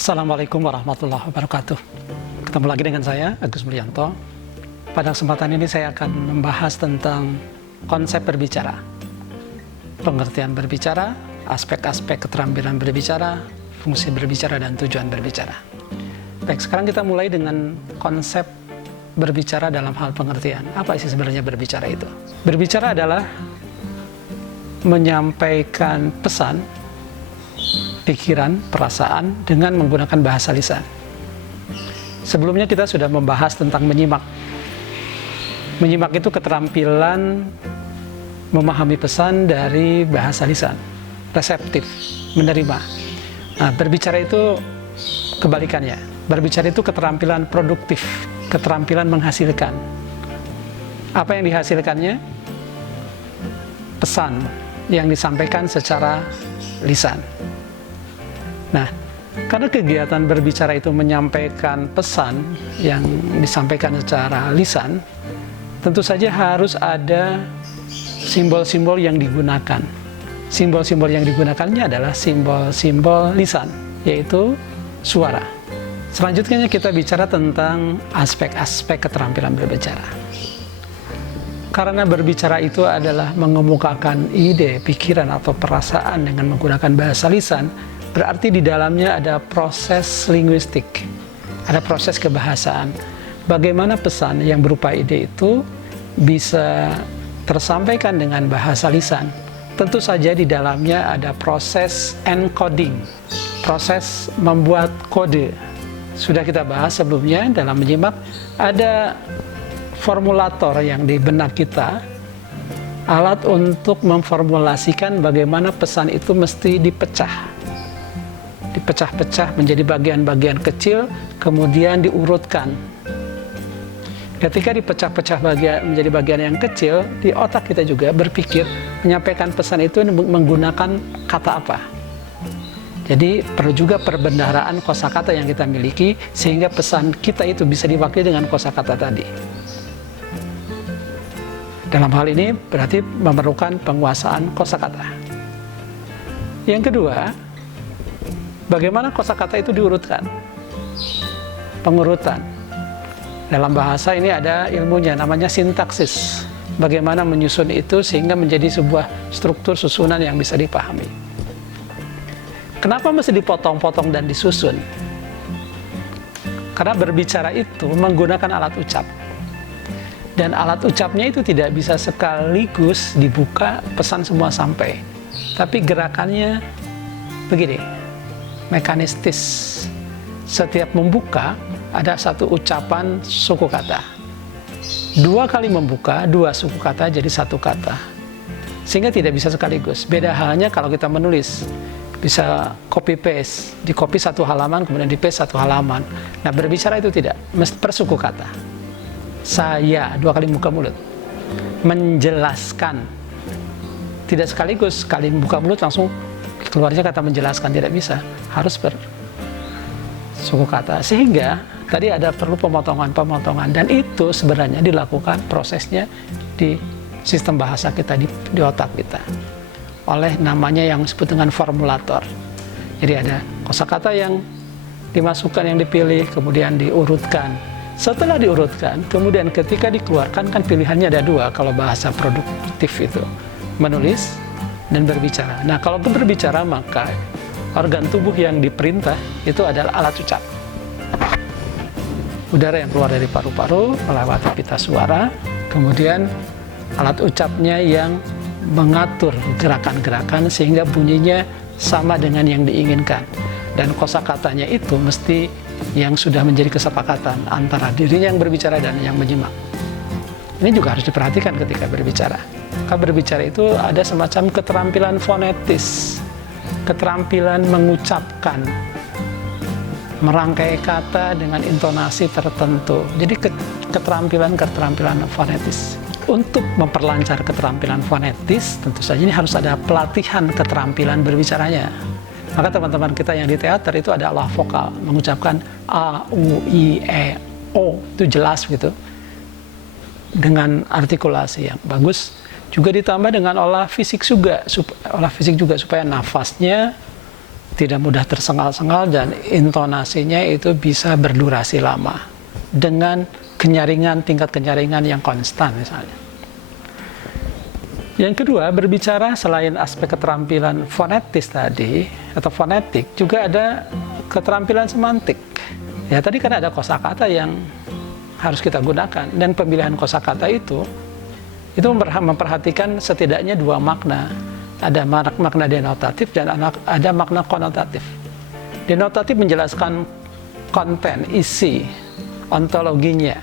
Assalamualaikum warahmatullahi wabarakatuh. Ketemu lagi dengan saya, Agus Mulyanto. Pada kesempatan ini saya akan membahas tentang konsep berbicara, pengertian berbicara, aspek-aspek keterampilan berbicara, fungsi berbicara, dan tujuan berbicara. Baik, sekarang kita mulai dengan konsep berbicara dalam hal pengertian. Apa sih sebenarnya berbicara itu? Berbicara adalah menyampaikan pesan, pikiran, perasaan dengan menggunakan bahasa lisan. Sebelumnya kita sudah membahas tentang menyimak. Menyimak itu keterampilan memahami pesan dari bahasa lisan, reseptif, menerima. Nah, berbicara itu kebalikannya. Berbicara itu keterampilan produktif, keterampilan menghasilkan. Apa yang dihasilkannya? Pesan yang disampaikan secara lisan. Nah, karena kegiatan berbicara itu menyampaikan pesan yang disampaikan secara lisan, tentu saja harus ada simbol-simbol yang digunakan. Simbol-simbol yang digunakannya adalah simbol-simbol lisan, yaitu suara. Selanjutnya kita bicara tentang aspek-aspek keterampilan berbicara. Karena berbicara itu adalah mengemukakan ide, pikiran, atau perasaan dengan menggunakan bahasa lisan, berarti di dalamnya ada proses linguistik, ada proses kebahasaan. Bagaimana pesan yang berupa ide itu bisa tersampaikan dengan bahasa lisan? Tentu saja di dalamnya ada proses encoding, proses membuat kode. Sudah kita bahas sebelumnya dalam menyimak, ada formulator yang di benak kita, alat untuk memformulasikan bagaimana pesan itu mesti dipecah-pecah menjadi bagian-bagian kecil, kemudian diurutkan. Ketika dipecah-pecah menjadi bagian yang kecil, di otak kita juga berpikir menyampaikan pesan itu menggunakan kata apa. Jadi perlu juga perbendaharaan kosakata yang kita miliki sehingga pesan kita itu bisa diwakili dengan kosakata tadi. Dalam hal ini berarti memerlukan penguasaan kosakata. Yang kedua, bagaimana kosakata itu diurutkan? Pengurutan. Dalam bahasa ini ada ilmunya, namanya sintaksis. Bagaimana menyusun itu sehingga menjadi sebuah struktur susunan yang bisa dipahami. Kenapa mesti dipotong-potong dan disusun? Karena berbicara itu menggunakan alat ucap. Dan alat ucapnya itu tidak bisa sekaligus dibuka pesan semua sampai. Tapi gerakannya begini, mekanistis. Setiap membuka ada satu ucapan suku kata. Dua kali membuka, dua suku kata jadi satu kata. Sehingga tidak bisa sekaligus. Beda halnya kalau kita menulis. Bisa copy paste, di copy satu halaman kemudian di paste satu halaman. Nah, berbicara itu tidak, mesti per suku kata. Saya, dua kali buka mulut. Menjelaskan. Tidak sekaligus, sekali buka mulut langsung keluarnya kata menjelaskan, tidak bisa. Harus per suku kata. Sehingga tadi ada perlu pemotongan-pemotongan. Dan itu sebenarnya dilakukan prosesnya di sistem bahasa kita, di otak kita. Oleh namanya yang disebut dengan formulator. Jadi ada kosakata yang dimasukkan, yang dipilih, kemudian diurutkan. Setelah diurutkan, kemudian ketika dikeluarkan, kan pilihannya ada dua kalau bahasa produktif itu, menulis dan berbicara. Nah, kalau berbicara maka organ tubuh yang diperintah itu adalah alat ucap. Udara yang keluar dari paru-paru melewati pita suara, kemudian alat ucapnya yang mengatur gerakan-gerakan sehingga bunyinya sama dengan yang diinginkan. Dan kosakatanya itu mesti yang sudah menjadi kesepakatan antara dirinya yang berbicara dan yang menyimak. Ini juga harus diperhatikan ketika berbicara. Karena berbicara itu ada semacam keterampilan fonetis, keterampilan mengucapkan, merangkai kata dengan intonasi tertentu. Jadi keterampilan fonetis. Untuk memperlancar keterampilan fonetis, tentu saja ini harus ada pelatihan keterampilan berbicaranya. Maka teman-teman kita yang di teater itu ada olah vokal, mengucapkan A, U, I, E, O, itu jelas gitu. Dengan artikulasi yang bagus. Juga ditambah dengan olah fisik juga supaya nafasnya tidak mudah tersengal-sengal, dan intonasinya itu bisa berdurasi lama dengan kenyaringan, tingkat kenyaringan yang konstan misalnya. Yang kedua, berbicara selain aspek keterampilan fonetis tadi atau fonetik, juga ada keterampilan semantik. Ya, tadi kan ada kosakata yang harus kita gunakan, dan pemilihan kosakata itu memperhatikan setidaknya dua makna. Ada makna denotatif dan ada makna konotatif. Denotatif menjelaskan konten, isi, ontologinya.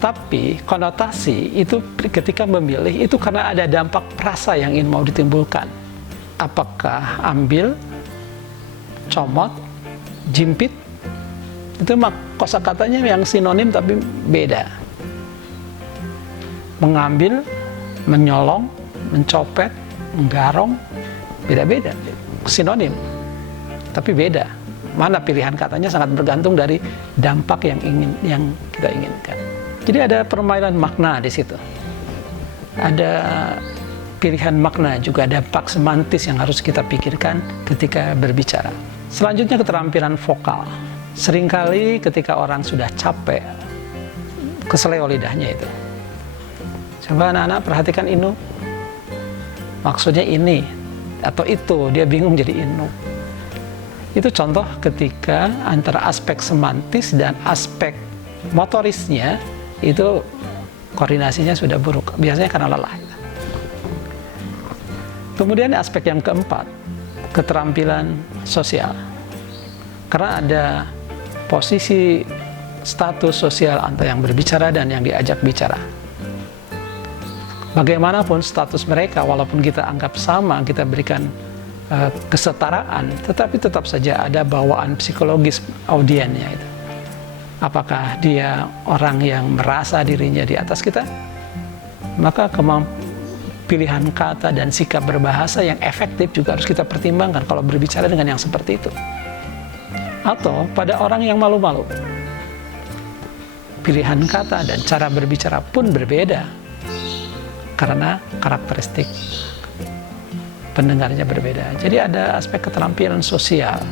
Tapi konotasi itu ketika memilih itu karena ada dampak perasa yang ingin mau ditimbulkan. Apakah ambil, comot, jimpit, itu kosakatanya yang sinonim tapi beda. Mengambil, menyolong, mencopet, menggarong, beda-beda, sinonim, tapi beda. Mana pilihan katanya sangat bergantung dari dampak yang kita inginkan. Jadi ada permainan makna di situ. Ada pilihan makna, juga dampak semantis yang harus kita pikirkan ketika berbicara. Selanjutnya keterampilan vokal. Seringkali ketika orang sudah capek, keseleo lidahnya itu. Coba anak-anak perhatikan inu. Maksudnya ini atau itu, dia bingung jadi inu. Itu contoh ketika antara aspek semantis dan aspek motorisnya itu koordinasinya sudah buruk, biasanya karena lelah. Kemudian aspek yang keempat, keterampilan sosial. Karena ada posisi status sosial antara yang berbicara dan yang diajak bicara. Bagaimanapun status mereka, walaupun kita anggap sama, kita berikan kesetaraan, tetapi tetap saja ada bawaan psikologis audiennya itu. Apakah dia orang yang merasa dirinya di atas kita? Maka pilihan kata dan sikap berbahasa yang efektif juga harus kita pertimbangkan kalau berbicara dengan yang seperti itu. Atau pada orang yang malu-malu, pilihan kata dan cara berbicara pun berbeda karena karakteristik pendengarnya berbeda. Jadi ada aspek keterampilan sosial.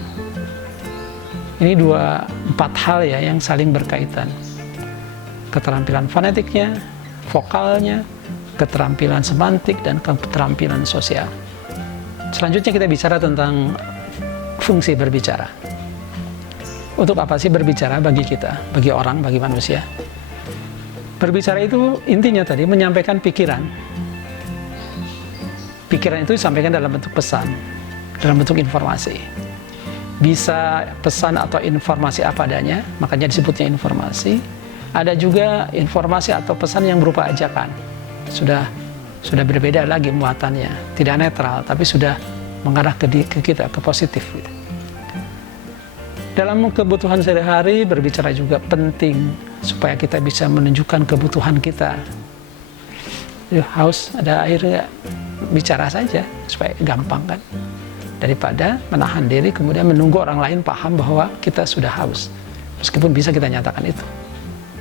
Ini 4 hal ya yang saling berkaitan. Keterampilan fonetiknya, vokalnya, keterampilan semantik, dan keterampilan sosial. Selanjutnya kita bicara tentang fungsi berbicara. Untuk apa sih berbicara bagi kita, bagi orang, bagi manusia? Berbicara itu intinya tadi menyampaikan pikiran. Pikiran itu disampaikan dalam bentuk pesan, dalam bentuk informasi. Bisa pesan atau informasi apa adanya, makanya disebutnya informasi. Ada juga informasi atau pesan yang berupa ajakan. Sudah berbeda lagi muatannya, tidak netral, tapi sudah mengarah ke kita, ke positif. Dalam kebutuhan sehari-hari, berbicara juga penting supaya kita bisa menunjukkan kebutuhan kita. Haus, ada air nggak? Bicara saja supaya gampang kan, daripada menahan diri kemudian menunggu orang lain paham bahwa kita sudah haus, meskipun bisa kita nyatakan itu.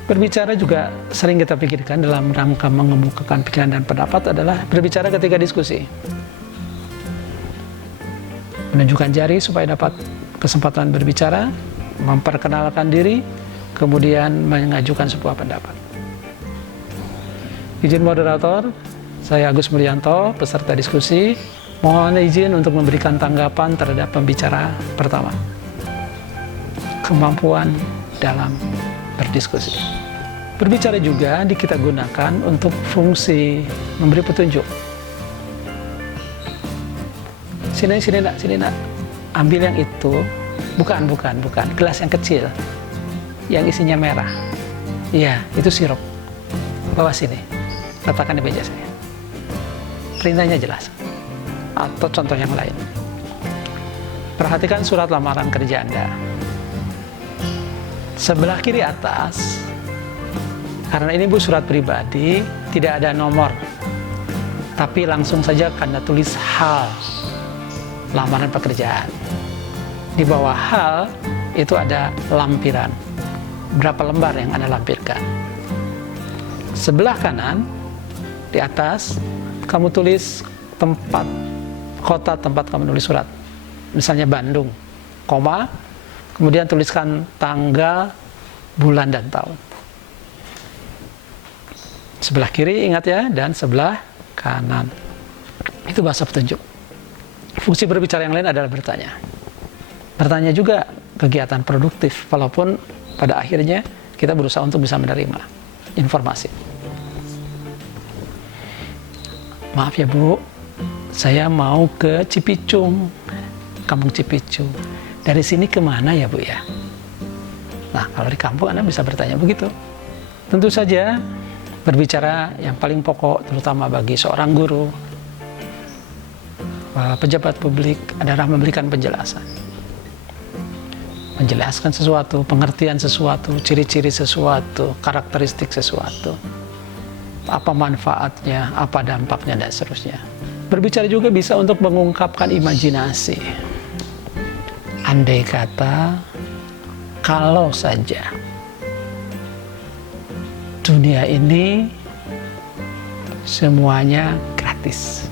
Berbicara juga sering kita pikirkan dalam rangka mengemukakan pikiran dan pendapat adalah berbicara ketika diskusi. Menunjukkan jari supaya dapat kesempatan berbicara, memperkenalkan diri, kemudian mengajukan sebuah pendapat. Izin moderator, saya Agus Mulyanto, peserta diskusi. Mohon izin untuk memberikan tanggapan terhadap pembicara pertama. Kemampuan dalam berdiskusi. Berbicara juga kita gunakan untuk fungsi memberi petunjuk. Sini nak. Ambil yang itu. Bukan. Gelas yang kecil. Yang isinya merah. Iya, itu sirup. Bawa sini. Letakkan di meja saya. Perintahnya jelas. Atau contoh yang lain. Perhatikan surat lamaran kerja Anda. Sebelah kiri atas, karena ini surat pribadi, tidak ada nomor. Tapi langsung saja Anda tulis hal lamaran pekerjaan. Di bawah hal itu ada lampiran. Berapa lembar yang Anda lampirkan. Sebelah kanan, di atas, kamu tulis kota tempat kamu nulis surat. misalnya Bandung, koma, kemudian tuliskan tanggal, bulan, dan tahun. Sebelah kiri ingat ya, dan sebelah kanan. Itu bahasa petunjuk. Fungsi berbicara yang lain adalah bertanya. Bertanya juga kegiatan produktif, walaupun pada akhirnya kita berusaha untuk bisa menerima informasi. Maaf ya Bu, saya mau ke Cipicung, kampung Cipicung. Dari sini kemana ya Bu ya? Nah, kalau di kampung Anda bisa bertanya begitu. Tentu saja berbicara yang paling pokok, terutama bagi seorang guru, pejabat publik, adalah memberikan penjelasan. Menjelaskan sesuatu, pengertian sesuatu, ciri-ciri sesuatu, karakteristik sesuatu, apa manfaatnya, apa dampaknya, dan seterusnya. Berbicara juga bisa untuk mengungkapkan imajinasi. Andai kata, kalau saja dunia ini semuanya gratis.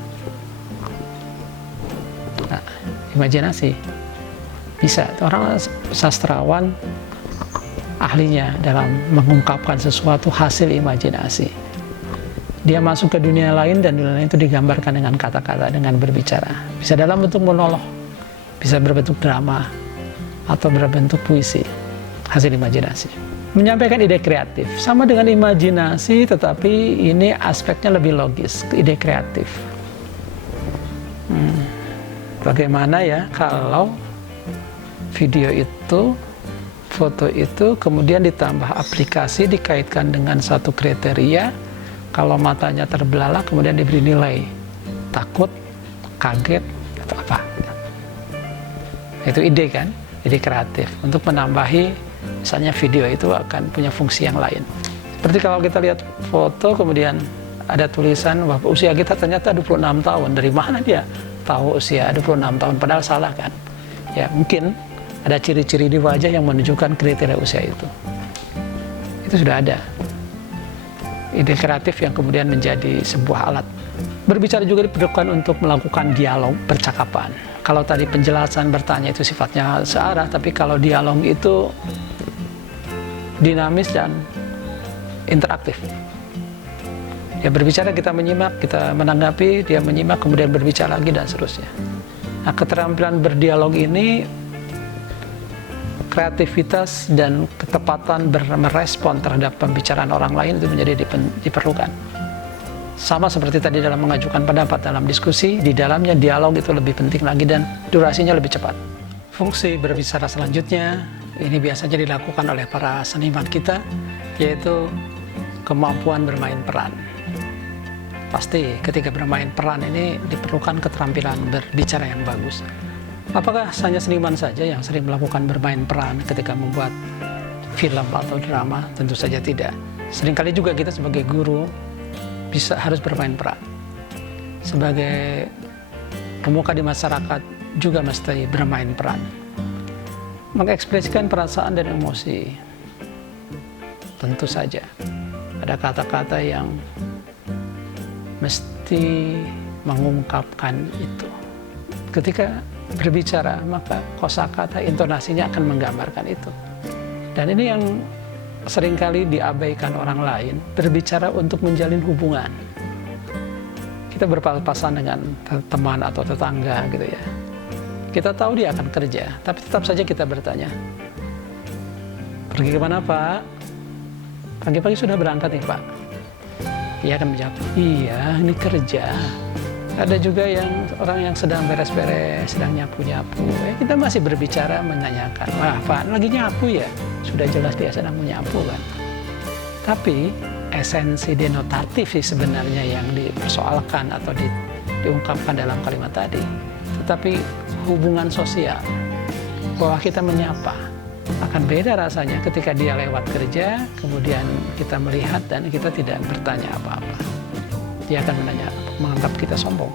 Nah, imajinasi bisa, orang sastrawan ahlinya dalam mengungkapkan sesuatu hasil imajinasi. Dia masuk ke dunia lain dan dunia lain itu digambarkan dengan kata-kata, dengan berbicara. Bisa dalam bentuk monolog, bisa berbentuk drama, atau berbentuk puisi, hasil imajinasi. Menyampaikan ide kreatif, sama dengan imajinasi, tetapi ini aspeknya lebih logis, ide kreatif. Bagaimana ya kalau video itu, foto itu, kemudian ditambah aplikasi, dikaitkan dengan satu kriteria, kalau matanya terbelalak, kemudian diberi nilai, takut, kaget, atau apa. Itu ide kan, ide kreatif, untuk menambahi, misalnya video itu akan punya fungsi yang lain. Seperti kalau kita lihat foto, kemudian ada tulisan bahwa usia kita ternyata 26 tahun, dari mana dia tahu usia 26 tahun, padahal salah kan. Ya mungkin ada ciri-ciri di wajah yang menunjukkan kriteria usia itu. Itu sudah ada. Ide kreatif yang kemudian menjadi sebuah alat. Berbicara juga diperlukan untuk melakukan dialog, percakapan. Kalau tadi penjelasan bertanya itu sifatnya searah, tapi kalau dialog itu dinamis dan interaktif. Dia berbicara, kita menyimak, kita menanggapi, dia menyimak, kemudian berbicara lagi, dan seterusnya. Nah, keterampilan berdialog ini, kreativitas dan ketepatan merespon terhadap pembicaraan orang lain itu menjadi diperlukan. Sama seperti tadi dalam mengajukan pendapat dalam diskusi, di dalamnya dialog itu lebih penting lagi dan durasinya lebih cepat. Fungsi berbicara selanjutnya, ini biasanya dilakukan oleh para seniman kita, yaitu kemampuan bermain peran. Pasti ketika bermain peran ini diperlukan keterampilan berbicara yang bagus. Apakah hanya seniman saja yang sering melakukan bermain peran ketika membuat film atau drama? Tentu saja tidak. Seringkali juga kita sebagai guru harus bermain peran. Sebagai pemuka di masyarakat juga mesti bermain peran. Mengekspresikan perasaan dan emosi. Tentu saja ada kata-kata yang mesti mengungkapkan itu. Ketika berbicara, maka kosakata, intonasinya akan menggambarkan itu. Dan ini yang seringkali diabaikan orang lain, berbicara untuk menjalin hubungan. Kita berpapasan dengan teman atau tetangga gitu ya. Kita tahu dia akan kerja, tapi tetap saja kita bertanya, pergi kemana Pak? Pagi-pagi sudah berangkat nih Pak? Dia akan menjawab, iya ini kerja. Ada juga orang yang sedang beres-beres, sedang nyapu-nyapu. Kita masih berbicara menanyakan, wah Pak lagi nyapu ya? Sudah jelas dia sedang menyapu kan. Tapi esensi denotatif sih sebenarnya yang dipersoalkan atau diungkapkan dalam kalimat tadi. Tetapi hubungan sosial, bahwa kita menyapa, akan beda rasanya ketika dia lewat kerja, kemudian kita melihat dan kita tidak bertanya apa-apa. Dia akan menganggap kita sombong.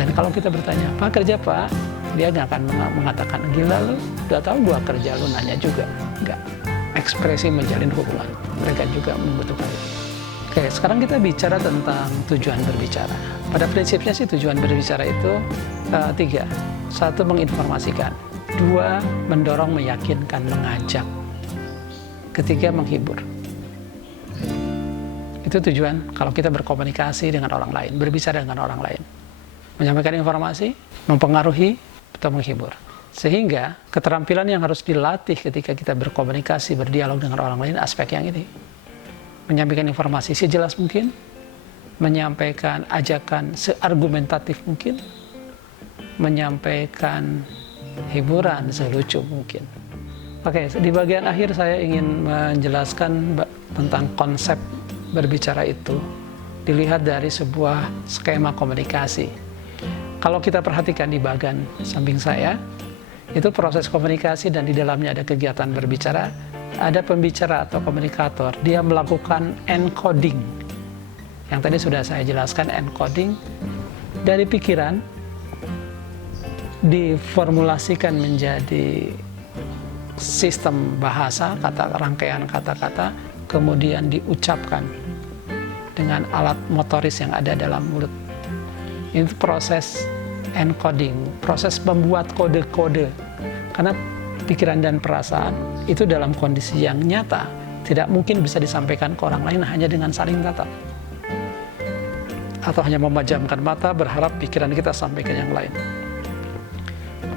Dan kalau kita bertanya, Pak kerja Pak? Dia nggak akan mengatakan, gila lu, udah tahu gua kerja, lu nanya juga. Enggak. Ekspresi menjalin hubungan. Mereka juga membutuhkan itu. Oke, sekarang kita bicara tentang tujuan berbicara. Pada prinsipnya sih tujuan berbicara itu 3. Satu, menginformasikan. Dua, mendorong, meyakinkan, mengajak. Ketiga, menghibur. Itu tujuan kalau kita berkomunikasi dengan orang lain, berbicara dengan orang lain. Menyampaikan informasi, mempengaruhi, atau menghibur. Sehingga keterampilan yang harus dilatih ketika kita berkomunikasi, berdialog dengan orang lain, aspek yang ini. Menyampaikan informasi sejelas mungkin, menyampaikan ajakan seargumentatif mungkin, menyampaikan hiburan selucu mungkin. Oke, di bagian akhir saya ingin menjelaskan tentang konsep berbicara itu dilihat dari sebuah skema komunikasi. Kalau kita perhatikan di bagian samping saya, itu proses komunikasi dan di dalamnya ada kegiatan berbicara, ada pembicara atau komunikator, dia melakukan encoding. Yang tadi sudah saya jelaskan, encoding dari pikiran diformulasikan menjadi sistem bahasa, rangkaian kata-kata, kemudian diucapkan dengan alat motoris yang ada dalam mulut. Itu proses encoding, proses membuat kode-kode. Karena pikiran dan perasaan itu dalam kondisi yang nyata tidak mungkin bisa disampaikan ke orang lain hanya dengan saling tatap. Atau hanya memejamkan mata berharap pikiran kita sampaikan yang lain.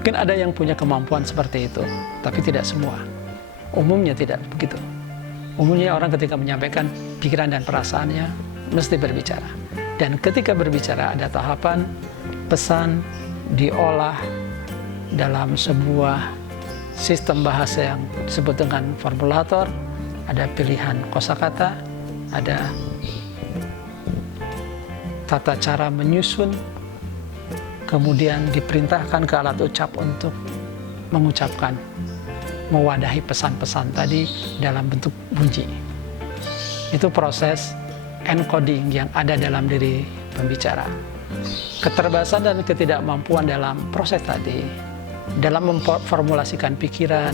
Mungkin ada yang punya kemampuan seperti itu, tapi tidak semua. Umumnya tidak begitu. Umumnya orang ketika menyampaikan pikiran dan perasaannya mesti berbicara. Dan ketika berbicara ada tahapan pesan diolah dalam sebuah sistem bahasa yang disebut dengan formulator, ada pilihan kosakata, ada tata cara menyusun, kemudian diperintahkan ke alat ucap untuk mengucapkan, mewadahi pesan-pesan tadi dalam bentuk bunyi. Itu proses encoding yang ada dalam diri pembicara. Keterbatasan dan ketidakmampuan dalam proses tadi, dalam memformulasikan pikiran,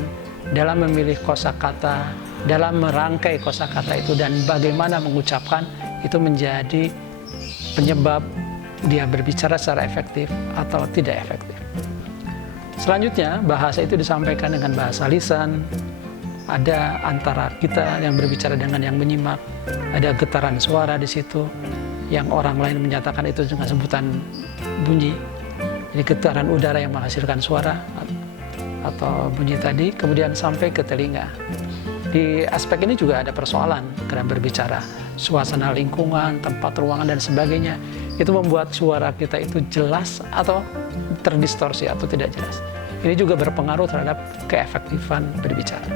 dalam memilih kosakata, dalam merangkai kosakata itu dan bagaimana mengucapkan, itu menjadi penyebab dia berbicara secara efektif atau tidak efektif. Selanjutnya, bahasa itu disampaikan dengan bahasa lisan, ada antara kita yang berbicara dengan yang menyimak, ada getaran suara di situ, yang orang lain menyatakan itu dengan sebutan bunyi. Jadi getaran udara yang menghasilkan suara atau bunyi tadi, kemudian sampai ke telinga. Di aspek ini juga ada persoalan karena berbicara, suasana lingkungan, tempat ruangan dan sebagainya. Itu membuat suara kita itu jelas atau terdistorsi atau tidak jelas. Ini juga berpengaruh terhadap keefektifan berbicara.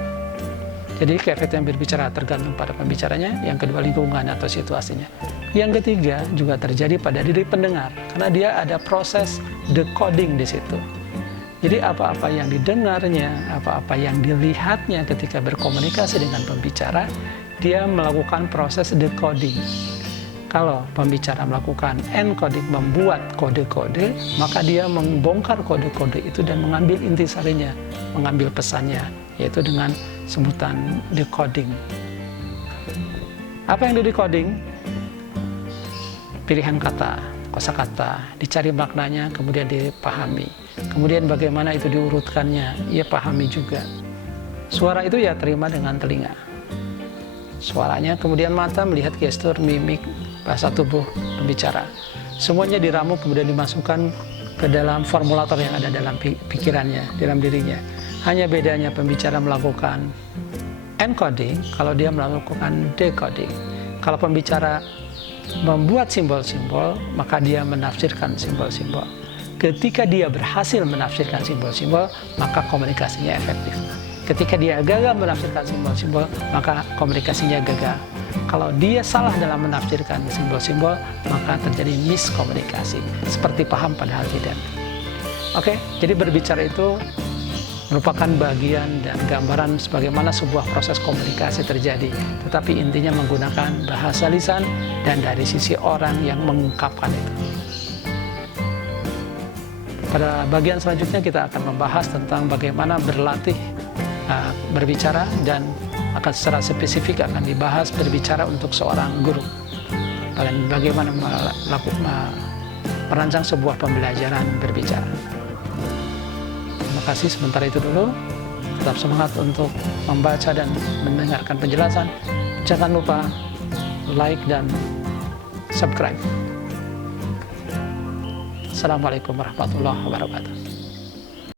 Jadi keefektifan berbicara tergantung pada pembicaranya, yang kedua lingkungan atau situasinya. Yang ketiga juga terjadi pada diri pendengar, karena dia ada proses decoding di situ. Jadi apa-apa yang didengarnya, apa-apa yang dilihatnya ketika berkomunikasi dengan pembicara, dia melakukan proses decoding. Kalau pembicara melakukan encoding, membuat kode-kode, maka dia membongkar kode-kode itu dan mengambil intisarinya, mengambil pesannya, yaitu dengan sebutan decoding. Apa yang di-decoding? Pilihan kata, kosakata, dicari maknanya, kemudian dipahami. Kemudian bagaimana itu diurutkannya, ia pahami juga. Suara itu ya terima dengan telinga. Suaranya, kemudian mata melihat gestur, mimik, bahasa tubuh pembicara. Semuanya diramu kemudian dimasukkan ke dalam formulator yang ada dalam pikirannya, dalam dirinya. Hanya bedanya pembicara melakukan encoding, kalau dia melakukan decoding. Kalau pembicara membuat simbol-simbol, maka dia menafsirkan simbol-simbol. Ketika dia berhasil menafsirkan simbol-simbol, maka komunikasinya efektif. Ketika dia gagal menafsirkan simbol-simbol, maka komunikasinya gagal. Kalau dia salah dalam menafsirkan simbol-simbol, maka terjadi miskomunikasi. Seperti paham padahal tidak. Oke, jadi berbicara itu merupakan bagian dan gambaran sebagaimana sebuah proses komunikasi terjadi. Tetapi intinya menggunakan bahasa lisan dan dari sisi orang yang mengungkapkan itu. Pada bagian selanjutnya kita akan membahas tentang bagaimana berlatih berbicara dan akan secara spesifik akan dibahas berbicara untuk seorang guru dan bagaimana merancang sebuah pembelajaran berbicara. kasih sementara itu dulu. Tetap semangat untuk membaca dan mendengarkan penjelasan. Jangan lupa like dan subscribe. Assalamualaikum warahmatullahi wabarakatuh.